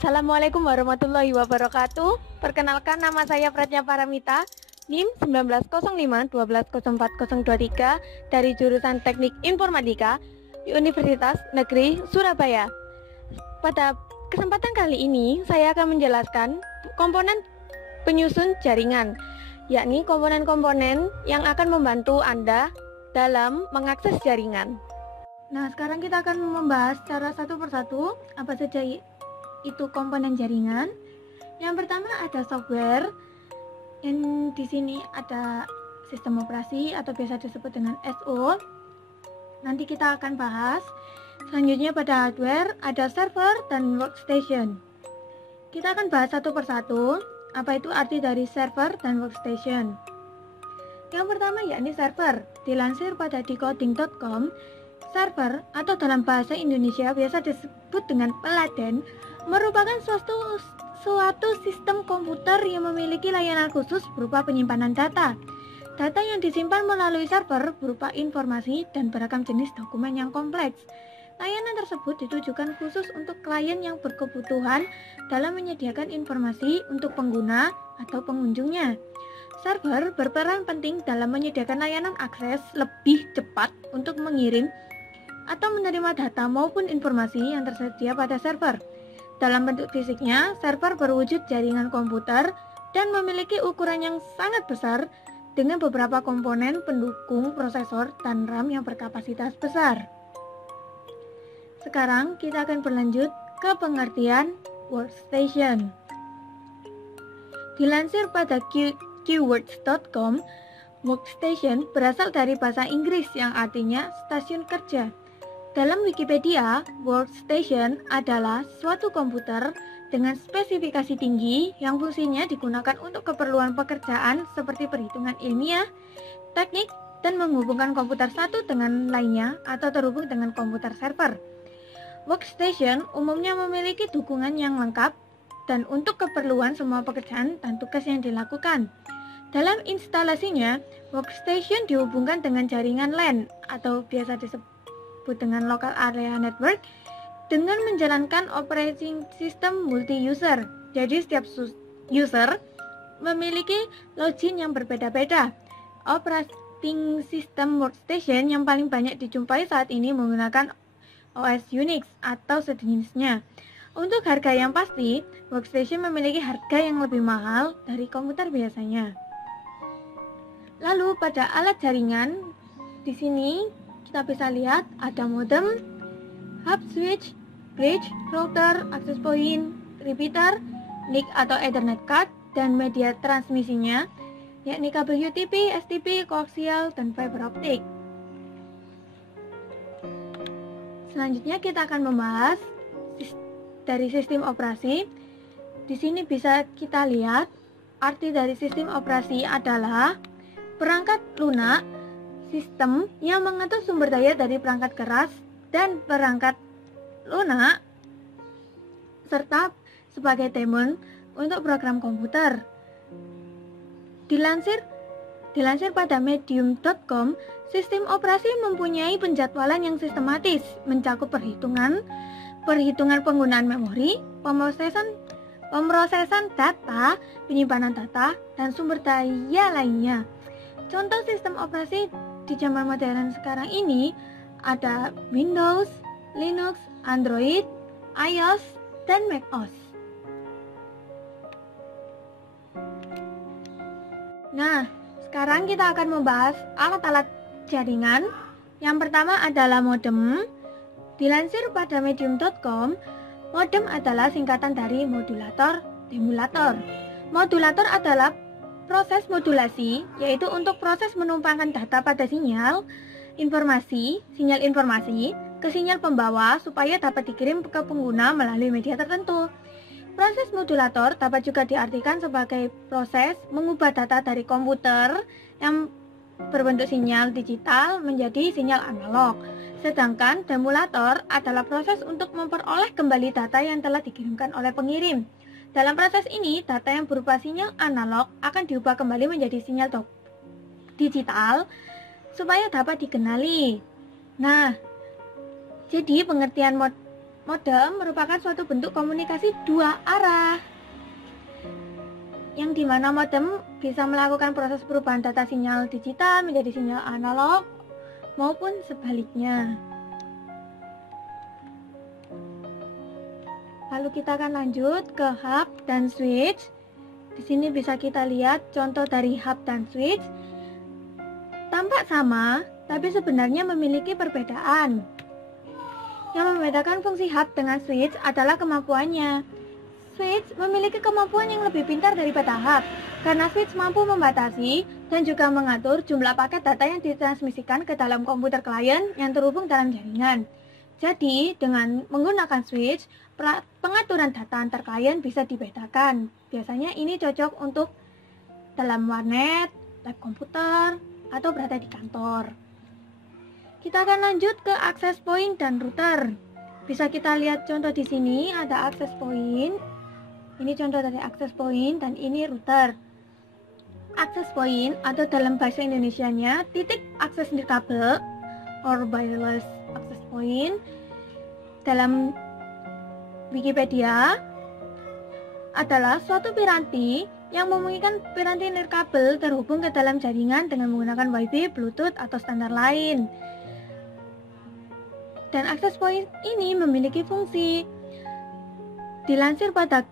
Assalamualaikum warahmatullahi wabarakatuh. Perkenalkan, nama saya Pratnya Paramita, NIM 1905-1204-023 dari jurusan Teknik Informatika di Universitas Negeri Surabaya. Pada kesempatan kali ini, saya akan menjelaskan komponen penyusun jaringan, yakni komponen-komponen yang akan membantu Anda dalam mengakses jaringan. Nah, sekarang kita akan membahas secara satu persatu apa saja itu komponen jaringan. Yang pertama ada software, yang di sini ada sistem operasi atau biasa disebut dengan SO. Nanti kita akan bahas. Selanjutnya pada hardware ada server dan workstation. Kita akan bahas satu persatu apa itu arti dari server dan workstation. Yang pertama yakni server. Dilansir pada decoding.com, server atau dalam bahasa Indonesia biasa disebut dengan peladen merupakan suatu sistem komputer yang memiliki layanan khusus berupa penyimpanan data. Data yang disimpan melalui server berupa informasi dan beragam jenis dokumen yang kompleks. Layanan tersebut ditujukan khusus untuk klien yang berkebutuhan dalam menyediakan informasi untuk pengguna atau pengunjungnya. Server berperan penting dalam menyediakan layanan akses lebih cepat untuk mengirim atau menerima data maupun informasi yang tersedia pada server. Dalam bentuk fisiknya, server berwujud jaringan komputer dan memiliki ukuran yang sangat besar dengan beberapa komponen pendukung prosesor dan RAM yang berkapasitas besar. Sekarang kita akan berlanjut ke pengertian workstation. Dilansir pada keywords.com, workstation berasal dari bahasa Inggris yang artinya stasiun kerja. Dalam Wikipedia, workstation adalah suatu komputer dengan spesifikasi tinggi yang fungsinya digunakan untuk keperluan pekerjaan seperti perhitungan ilmiah, teknik, dan menghubungkan komputer satu dengan lainnya atau terhubung dengan komputer server. Workstation umumnya memiliki dukungan yang lengkap dan untuk keperluan semua pekerjaan dan tugas yang dilakukan. Dalam instalasinya, workstation dihubungkan dengan jaringan LAN atau biasa disebut dengan local area network dengan menjalankan operating system multi-user. Jadi setiap user memiliki login yang berbeda-beda. Operating system workstation yang paling banyak dijumpai saat ini menggunakan OS Unix atau sejenisnya. Untuk harga yang pasti, workstation memiliki harga yang lebih mahal dari komputer biasanya. Lalu pada alat jaringan di sini kita bisa lihat ada modem, hub switch, bridge, router, access point, repeater, NIC atau Ethernet card, dan media transmisinya yakni kabel UTP, STP, koaksial, dan fiber optik. Selanjutnya kita akan membahas dari sistem operasi. Di sini bisa kita lihat arti dari sistem operasi adalah perangkat lunak, sistem yang mengatur sumber daya dari perangkat keras dan perangkat lunak, serta sebagai daemon untuk program komputer. Dilansir pada medium.com, sistem operasi mempunyai penjadwalan yang sistematis, mencakup perhitungan penggunaan memori, pemrosesan data, penyimpanan data, dan sumber daya lainnya. Contoh sistem operasi di zaman modern sekarang ini ada Windows, Linux, Android, iOS, dan macOS. Nah, sekarang kita akan membahas alat-alat jaringan. Yang pertama adalah modem. Dilansir pada medium.com, modem adalah singkatan dari modulator, demulator. Modulator adalah proses modulasi, yaitu untuk proses menumpangkan data pada sinyal informasi ke sinyal pembawa supaya dapat dikirim ke pengguna melalui media tertentu. Proses modulator dapat juga diartikan sebagai proses mengubah data dari komputer yang berbentuk sinyal digital menjadi sinyal analog. Sedangkan demulator adalah proses untuk memperoleh kembali data yang telah dikirimkan oleh pengirim. Dalam proses ini, data yang berupa sinyal analog akan diubah kembali menjadi sinyal digital supaya dapat dikenali. Nah, jadi pengertian Modem merupakan suatu bentuk komunikasi dua arah, yang dimana modem bisa melakukan proses perubahan data sinyal digital menjadi sinyal analog maupun sebaliknya. Lalu kita akan lanjut ke hub dan switch. Di sini bisa kita lihat contoh dari hub dan switch. Tampak sama, tapi sebenarnya memiliki perbedaan. Yang membedakan fungsi hub dengan switch adalah kemampuannya. Switch memiliki kemampuan yang lebih pintar daripada hub, karena switch mampu membatasi dan juga mengatur jumlah paket data yang ditransmisikan ke dalam komputer klien yang terhubung dalam jaringan. Jadi, dengan menggunakan switch, pengaturan data antar klien bisa dibedakan. Biasanya ini cocok untuk dalam warnet, lab komputer, atau berada di kantor. Kita akan lanjut ke access point dan router. Bisa kita lihat contoh di sini, ada access point. Ini contoh dari access point dan ini router. Access point atau dalam bahasa Indonesianya titik akses nirkabel or wireless access point. Dalam Wikipedia adalah suatu piranti yang memungkinkan piranti nirkabel terhubung ke dalam jaringan dengan menggunakan Wi-Fi, Bluetooth, atau standar lain. Dan access point ini memiliki fungsi. Dilansir pada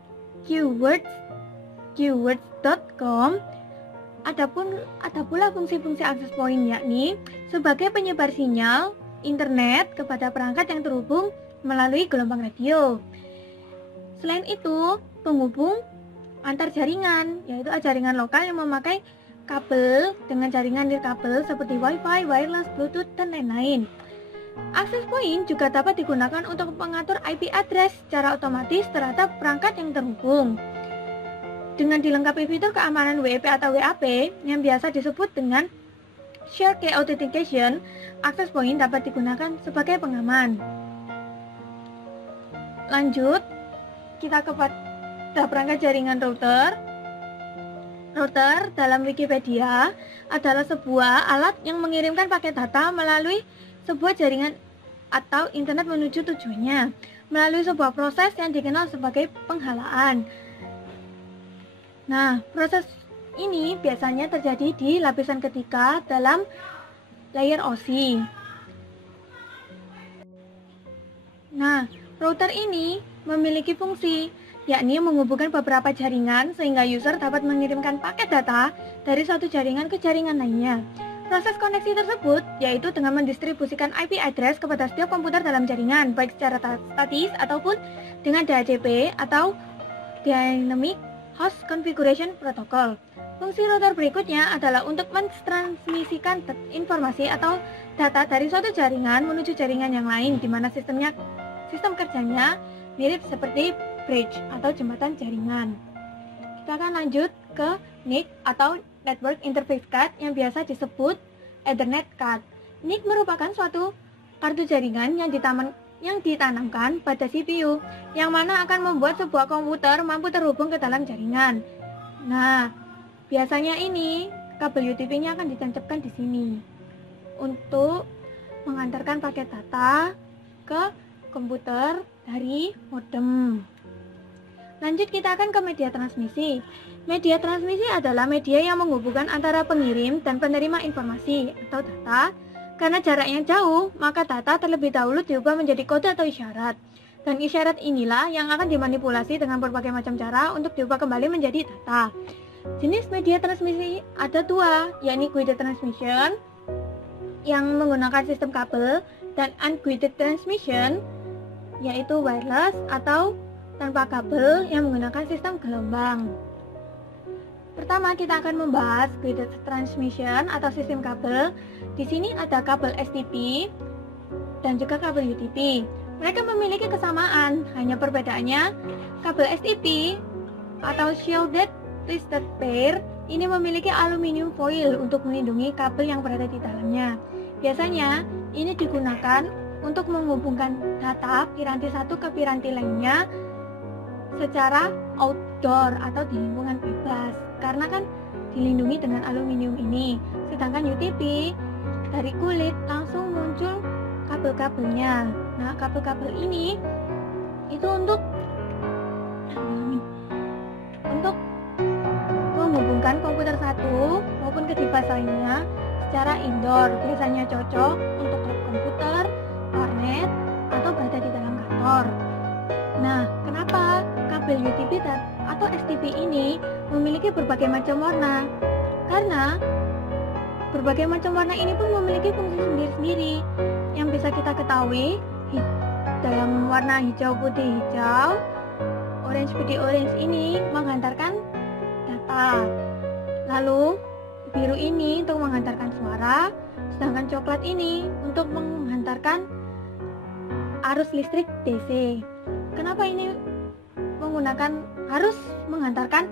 keywords.com, ada pula fungsi-fungsi access point, yakni sebagai penyebar sinyal internet kepada perangkat yang terhubung melalui gelombang radio. Selain itu, penghubung antar jaringan, yaitu jaringan lokal yang memakai kabel dengan jaringan nirkabel seperti Wi-Fi, wireless, Bluetooth, dan lain-lain. Access point juga dapat digunakan untuk mengatur IP address secara otomatis terhadap perangkat yang terhubung. Dengan dilengkapi fitur keamanan WEP atau WAP yang biasa disebut dengan Share Key Authentication, access point dapat digunakan sebagai pengaman. Lanjut, kita kepada perangkat jaringan router. Router dalam Wikipedia adalah sebuah alat yang mengirimkan paket data melalui sebuah jaringan atau internet menuju tujuannya melalui sebuah proses yang dikenal sebagai penghalaan. Nah, proses ini biasanya terjadi di lapisan ketiga dalam layer OSI. Nah, router ini memiliki fungsi, yakni menghubungkan beberapa jaringan sehingga user dapat mengirimkan paket data dari satu jaringan ke jaringan lainnya. Proses koneksi tersebut yaitu dengan mendistribusikan IP address kepada setiap komputer dalam jaringan, baik secara statis ataupun dengan DHCP atau Dynamic Host Configuration Protocol. Fungsi router berikutnya adalah untuk mentransmisikan informasi atau data dari suatu jaringan menuju jaringan yang lain, di mana sistem kerjanya mirip seperti bridge atau jembatan jaringan. Kita akan lanjut ke NIC atau Network Interface Card yang biasa disebut Ethernet Card. NIC merupakan suatu kartu jaringan yang ditanamkan pada CPU, yang mana akan membuat sebuah komputer mampu terhubung ke dalam jaringan. Nah, biasanya ini kabel UTP-nya akan ditancapkan di sini untuk mengantarkan paket data ke komputer dari modem. Lanjut, kita akan ke media transmisi. Media transmisi adalah media yang menghubungkan antara pengirim dan penerima informasi atau data. Karena jaraknya jauh, maka data terlebih dahulu diubah menjadi kode atau isyarat. Dan isyarat inilah yang akan dimanipulasi dengan berbagai macam cara untuk diubah kembali menjadi data. Jenis media transmisi ada dua, yakni guided transmission yang menggunakan sistem kabel dan unguided transmission yaitu wireless atau tanpa kabel yang menggunakan sistem gelombang. Pertama, kita akan membahas guided transmission atau sistem kabel. Di sini ada kabel STP dan juga kabel UTP. Mereka memiliki kesamaan, hanya perbedaannya kabel STP atau shielded twisted pair ini memiliki aluminium foil untuk melindungi kabel yang berada di dalamnya. Biasanya ini digunakan untuk menghubungkan data piranti satu ke piranti lainnya secara outdoor atau di lingkungan bebas, karena kan dilindungi dengan aluminium ini. Sedangkan UTP dari kulit langsung muncul kabel-kabelnya. Nah, kabel-kabel ini itu untuk menghubungkan komputer satu maupun ke device lainnya secara indoor. Biasanya cocok untuk lab komputer, warnet, atau berada di dalam kantor. Nah, kenapa kabel UTP atau STP ini memiliki berbagai macam warna? Karena berbagai macam warna ini pun memiliki fungsi sendiri-sendiri yang bisa kita ketahui dalam warna hijau putih hijau, orange putih orange ini menghantarkan data. Lalu biru ini untuk menghantarkan suara, sedangkan coklat ini untuk menghantarkan arus listrik DC. Kenapa ini harus menghantarkan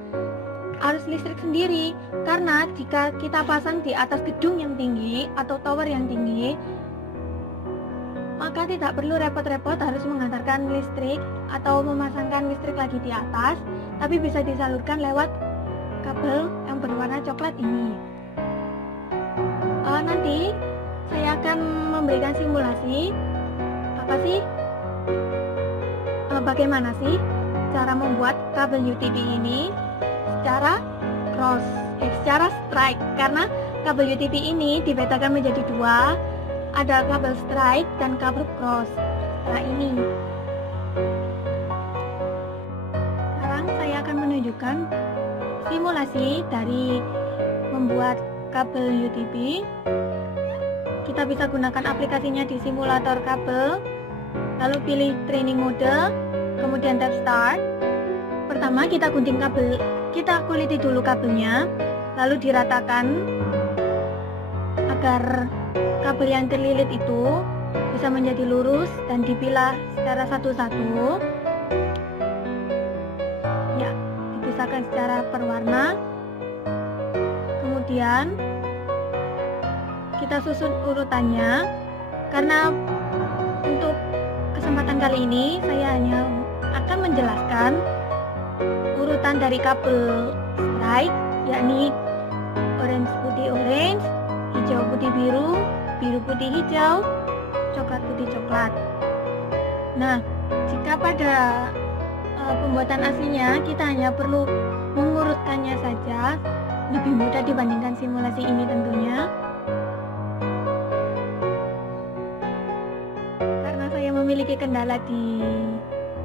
arus listrik sendiri? Karena jika kita pasang di atas gedung yang tinggi atau tower yang tinggi, maka tidak perlu repot-repot harus menghantarkan listrik atau memasangkan listrik lagi di atas, tapi bisa disalurkan lewat kabel yang berwarna coklat ini. Nanti saya akan memberikan simulasi bagaimana sih cara membuat kabel UTP ini secara strike, karena kabel UTP ini dibedakan menjadi dua, ada kabel strike dan kabel cross. Nah, ini sekarang saya akan menunjukkan simulasi dari membuat kabel UTP. Kita bisa gunakan aplikasinya di simulator kabel, lalu pilih training mode, kemudian tap start. Pertama kita gunting kabel, kita kuliti dulu kabelnya, lalu diratakan agar kabel yang terlilit itu bisa menjadi lurus dan dipilah secara satu-satu. Ya, dipisahkan secara perwarna. Kemudian kita susun urutannya. Karena untuk kesempatan kali ini saya hanya akan menjelaskan urutan dari kabel strike, yakni orange putih orange, hijau putih biru, biru putih hijau, coklat putih coklat. Nah, jika pada pembuatan aslinya kita hanya perlu mengurutkannya saja, lebih mudah dibandingkan simulasi ini tentunya. Karena saya memiliki kendala di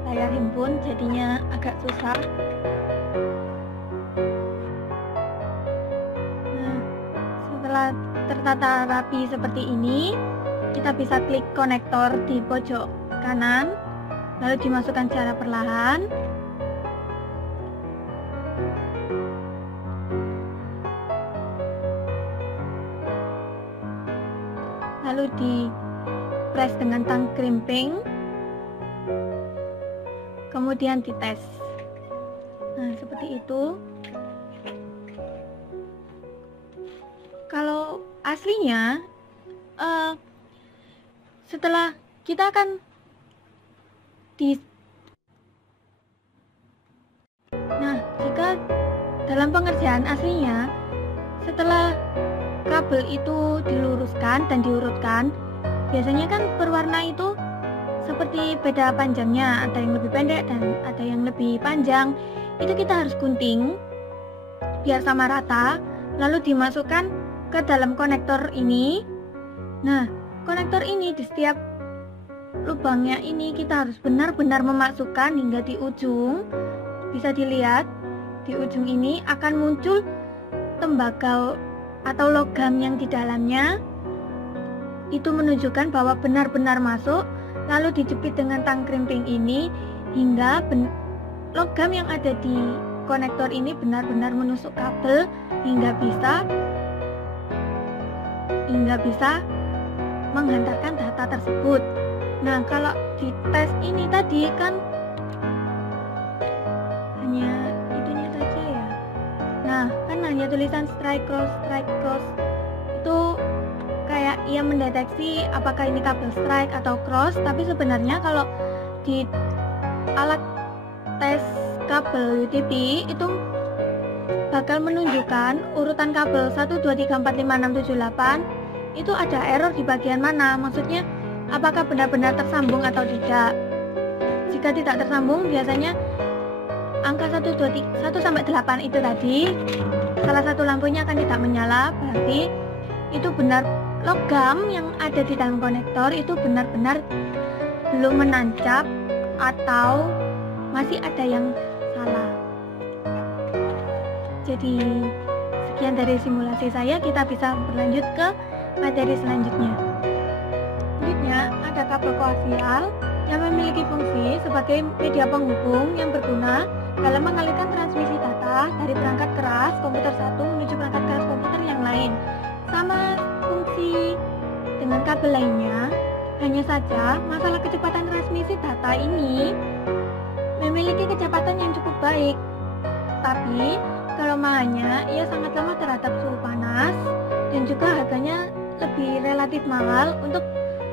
layar handphone, jadinya agak susah. Nah, setelah tertata rapi seperti ini, kita bisa klik konektor di pojok kanan, lalu dimasukkan secara perlahan. Lalu di press dengan tang crimping, kemudian dites. Nah, seperti itu. Kalau aslinya setelah kita akan jika dalam pengerjaan aslinya, setelah kabel itu diluruskan dan diurutkan, biasanya kan berwarna itu seperti beda panjangnya, ada yang lebih pendek dan ada yang lebih panjang. Itu kita harus gunting biar sama rata, lalu dimasukkan ke dalam konektor ini. Nah, konektor ini di setiap lubangnya ini kita harus benar-benar memasukkan hingga di ujung. Bisa dilihat di ujung ini akan muncul tembaga atau logam yang di dalamnya. Itu menunjukkan bahwa benar-benar masuk. Lalu dijepit dengan tang crimping ini hingga logam yang ada di konektor ini benar-benar menusuk kabel hingga bisa menghantarkan data tersebut. Nah, kalau di tes ini tadi kan hanya itunya saja ya. Nah, kan hanya tulisan strike cross itu kayak ia mendeteksi apakah ini kabel strike atau cross, tapi sebenarnya kalau di alat tes kabel UTP itu bakal menunjukkan urutan kabel 1, 2, 3, 4, 5, 6, 7, 8 itu ada error di bagian mana, maksudnya apakah benar-benar tersambung atau tidak. jika tidak tersambung biasanya angka 1, 2, 3, 1 sampai 8 itu tadi salah satu lampunya akan tidak menyala, berarti itu benar logam yang ada di dalam konektor itu benar-benar belum menancap atau masih ada yang salah. Jadi sekian dari simulasi saya, kita bisa berlanjut ke materi selanjutnya. Selanjutnya ada kabel koaksial yang memiliki fungsi sebagai media penghubung yang berguna dalam mengalirkan transmisi data dari perangkat keras komputer satu menuju perangkat keras komputer yang lain. Sama fungsi dengan kabel lainnya, hanya saja masalah kecepatan transmisi data ini memiliki kecepatan yang cukup baik, tapi kelemahannya ia sangat lemah terhadap suhu panas dan juga harganya lebih relatif mahal untuk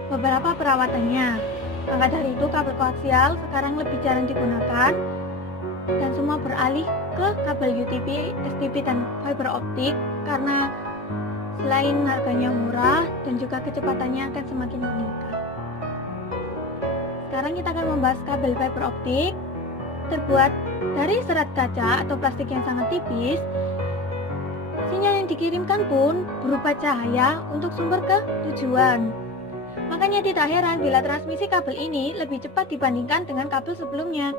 beberapa perawatannya. Maka dari itu kabel koaksial sekarang lebih jarang digunakan dan semua beralih ke kabel UTP, STP dan fiber optik karena selain harganya murah dan juga kecepatannya akan semakin meningkat. Sekarang kita akan membahas kabel fiber optik terbuat dari serat kaca atau plastik yang sangat tipis. Sinyal yang dikirimkan pun berupa cahaya untuk sumber ke tujuan. Makanya tidak heran bila transmisi kabel ini lebih cepat dibandingkan dengan kabel sebelumnya.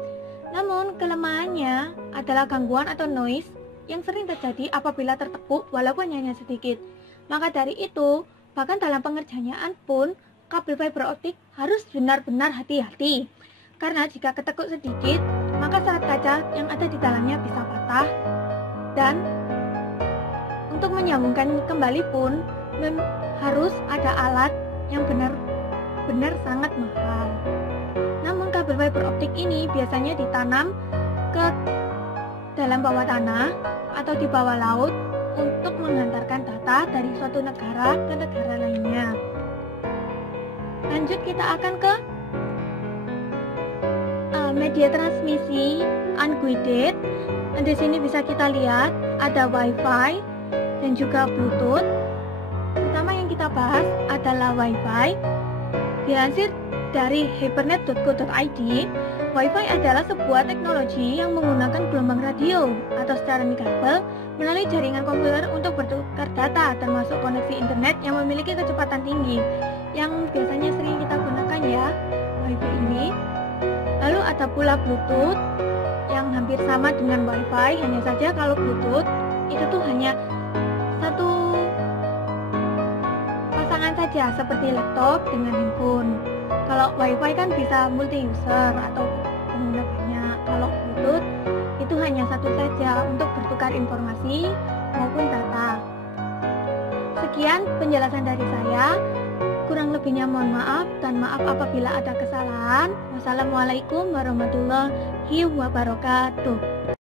Namun kelemahannya adalah gangguan atau noise yang sering terjadi apabila tertekuk walaupun hanya sedikit. Maka dari itu, bahkan dalam pengerjaan pun kabel fiber optik harus benar-benar hati-hati. Karena jika ketekuk sedikit, maka serat kaca yang ada di dalamnya bisa patah dan untuk menyambungkan kembali pun harus ada alat yang benar-benar sangat mahal. Namun kabel fiber optik ini biasanya ditanam ke dalam bawah tanah atau di bawah laut untuk menghantarkan data dari suatu negara ke negara lainnya. Lanjut kita akan ke media transmisi unguided. Di sini bisa kita lihat ada Wi-Fi dan juga Bluetooth. Pertama yang kita bahas adalah Wi-Fi. Dilansir dari hypernet.co.id, Wi-Fi adalah sebuah teknologi yang menggunakan gelombang radio atau secara kabel melalui jaringan komputer untuk bertukar data, termasuk koneksi internet yang memiliki kecepatan tinggi, yang biasanya sering kita gunakan ya, Wi-Fi ini. Lalu ada pula Bluetooth yang hampir sama dengan Wi-Fi, hanya saja kalau Bluetooth itu tuh hanya satu pasangan saja seperti laptop dengan handphone. Kalau Wi-Fi kan bisa multi user atau pengguna banyak. Kalau Bluetooth itu hanya satu saja untuk bertukar informasi maupun data. Sekian penjelasan dari saya. Kurang lebihnya mohon maaf dan maaf apabila ada kesalahan. Wassalamualaikum warahmatullahi wabarakatuh.